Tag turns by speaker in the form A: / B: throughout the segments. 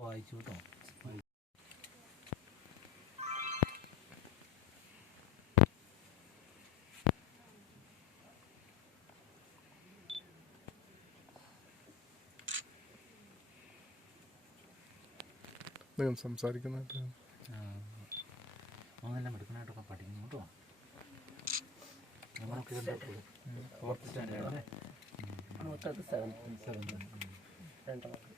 A: വായിച്ചു കേട്ടോ
B: നിങ്ങൾ സംസാരിക്കുന്നതായിട്ട്
A: പഠിക്കുന്നു കേട്ടോ. നമ്മളൊക്കെ ഫോർത്ത് സ്റ്റാൻഡേർഡ് അല്ലേ?
C: മൂത്തത് സെവൻ രണ്ട് മക്കൾ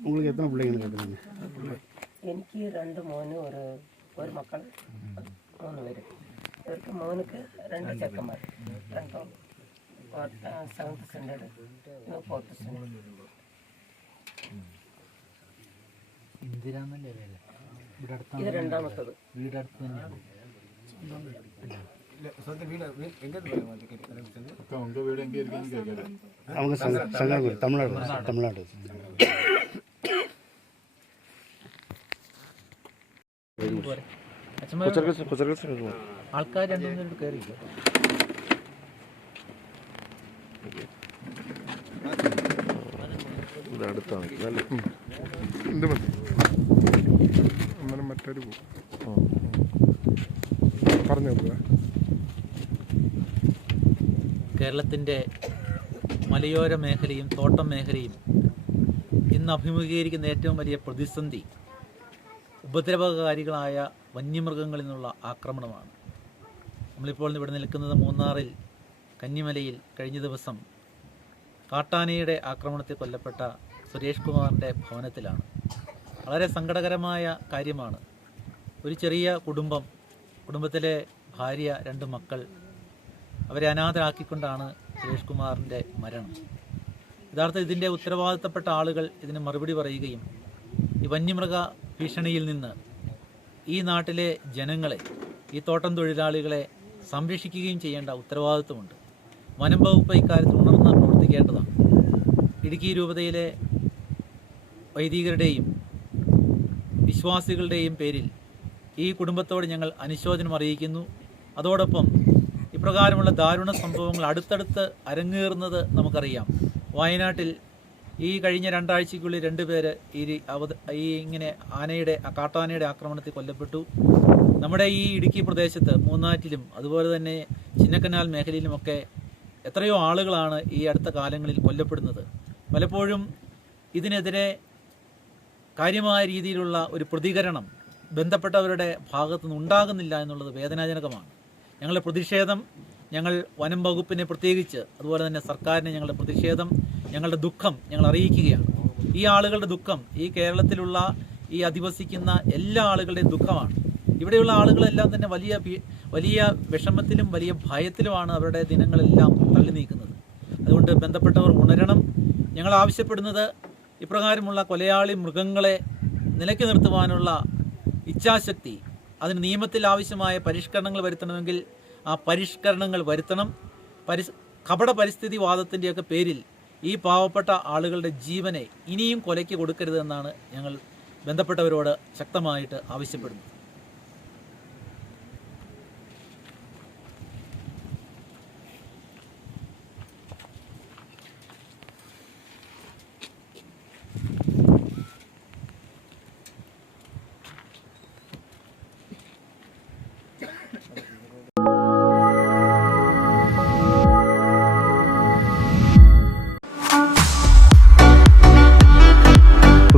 D: உங்களுக்கு எத்தனை பிள்ளைங்க கேட்குறாங்க
C: എനിക്ക് രണ്ട് മോന് ഒരു ഒരു മക്കൾ മൂന്ന് പേര് ഇവർക്ക് മോനുക്ക് രണ്ട് ചെക്കന്മാർ രണ്ടും seventh standard fourth standard
A: Indira എന്നല്ലേ പേര് ഇവിടെ
C: ഇത്
A: അടുത്താണ്
C: രണ്ടാമത്തത്
A: വീട് അടുത്ത് തന്നെയാണ്
B: அக்கா உங்க வீடு எங்க இருக்கீங்கன்னு கேட்குறேன்
D: அவங்க சங்க சங்கரகுடி தமிழ்நாடு தமிழ்நாடு
A: അച്ഛന്മാർ ആൾക്കാർ രണ്ടു മൂന്ന് കയറിയില്ല
B: ഇത് മതി അന്നേരം മറ്റൊരു പോകും പറഞ്ഞു നോക്കുക
A: കേരളത്തിന്റെ മലയോര മേഖലയും തോട്ടം മേഖലയും ഇന്ന് അഭിമുഖീകരിക്കുന്ന ഏറ്റവും വലിയ പ്രതിസന്ധി ഉപദ്രവകാരികളായ വന്യമൃഗങ്ങളിൽ നിന്നുള്ള ആക്രമണമാണ്. നമ്മളിപ്പോൾ ഇവിടെ നിൽക്കുന്നത് മൂന്നാറിൽ കന്നിമലയിൽ കഴിഞ്ഞ ദിവസം കാട്ടാനയുടെ ആക്രമണത്തിൽ കൊല്ലപ്പെട്ട സുരേഷ് കുമാറിന്റെ ഭവനത്തിലാണ്. വളരെ സങ്കടകരമായ കാര്യമാണ്. ഒരു ചെറിയ കുടുംബം കുടുംബത്തിലെ ഭാര്യ രണ്ട് മക്കൾ അവരെ അനാഥരാക്കിക്കൊണ്ടാണ് സുരേഷ് കുമാറിന്റെ മരണം. യഥാർത്ഥം ഇതിന്റെ ഉത്തരവാദിത്തപ്പെട്ട ആളുകൾ ഇതിന് മറുപടി പറയുകയും ഈ വന്യമൃഗ ഭീഷണിയിൽ നിന്ന് ഈ നാട്ടിലെ ജനങ്ങളെ ഈ തോട്ടം തൊഴിലാളികളെ സംരക്ഷിക്കുകയും ചെയ്യേണ്ട ഉത്തരവാദിത്വമുണ്ട്. വനം വകുപ്പ് ഇക്കാര്യത്തിൽ ഉണർന്ന് പ്രവർത്തിക്കേണ്ടതാണ്. ഇടുക്കി രൂപതയിലെ വൈദികരുടെയും വിശ്വാസികളുടെയും പേരിൽ ഈ കുടുംബത്തോട് ഞങ്ങൾ അനുശോചനം അറിയിക്കുന്നു. അതോടൊപ്പം ഇപ്രകാരമുള്ള ദാരുണ സംഭവങ്ങൾ അടുത്തടുത്ത് അരങ്ങേറുന്നത് നമുക്കറിയാം. വയനാട്ടിൽ ഈ കഴിഞ്ഞ രണ്ടാഴ്ചയ്ക്കുള്ളിൽ രണ്ടുപേര് ഈ ഈ ഇങ്ങനെ ആനയുടെ കാട്ടാനയുടെ ആക്രമണത്തിൽ കൊല്ലപ്പെട്ടു. നമ്മുടെ ഈ ഇടുക്കി പ്രദേശത്ത് മൂന്നാറ്റിലും അതുപോലെ തന്നെ ചിന്നക്കനാൽ മേഖലയിലുമൊക്കെ എത്രയോ ആളുകളാണ് ഈ അടുത്ത കാലങ്ങളിൽ കൊല്ലപ്പെടുന്നത്. പലപ്പോഴും ഇതിനെതിരെ കാര്യമായ രീതിയിലുള്ള ഒരു പ്രതികരണം ബന്ധപ്പെട്ടവരുടെ ഭാഗത്തു നിന്ന് ഉണ്ടാകുന്നില്ല എന്നുള്ളത് വേദനാജനകമാണ്. ഞങ്ങളുടെ പ്രതിഷേധം ഞങ്ങൾ വനം വകുപ്പിനെ പ്രത്യേകിച്ച് അതുപോലെ തന്നെ സർക്കാരിനെ ഞങ്ങളുടെ പ്രതിഷേധം ഞങ്ങളുടെ ദുഃഖം ഞങ്ങൾ അറിയിക്കുകയാണ്. ഈ ആളുകളുടെ ദുഃഖം ഈ കേരളത്തിലുള്ള ഈ അധിവസിക്കുന്ന എല്ലാ ആളുകളുടെയും ദുഃഖമാണ്. ഇവിടെയുള്ള ആളുകളെല്ലാം തന്നെ വലിയ വലിയ വിഷമത്തിലും വലിയ ഭയത്തിലുമാണ് അവരുടെ ദിനങ്ങളെല്ലാം തള്ളി നീക്കുന്നത്. അതുകൊണ്ട് ബന്ധപ്പെട്ടവർ ഉണരണം. ഞങ്ങൾ ആവശ്യപ്പെടുന്നത് ഇപ്രകാരമുള്ള കൊലയാളി മൃഗങ്ങളെ നിലയ്ക്ക് നിർത്തുവാനുള്ള ഇച്ഛാശക്തി അതിന് നിയമത്തിൽ ആവശ്യമായ പരിഷ്കരണങ്ങൾ വരുത്തണമെങ്കിൽ ആ പരിഷ്കരണങ്ങൾ വരുത്തണം. പരിസ് കപട പരിസ്ഥിതി വാദത്തിന്റെയൊക്കെ പേരിൽ ഈ പാവപ്പെട്ട ആളുകളുടെ ജീവനെ ഇനിയും കൊലയ്ക്ക് കൊടുക്കരുതെന്നാണ് ഞങ്ങൾ ബന്ധപ്പെട്ടവരോട് ശക്തമായിട്ട് ആവശ്യപ്പെടുന്നത്.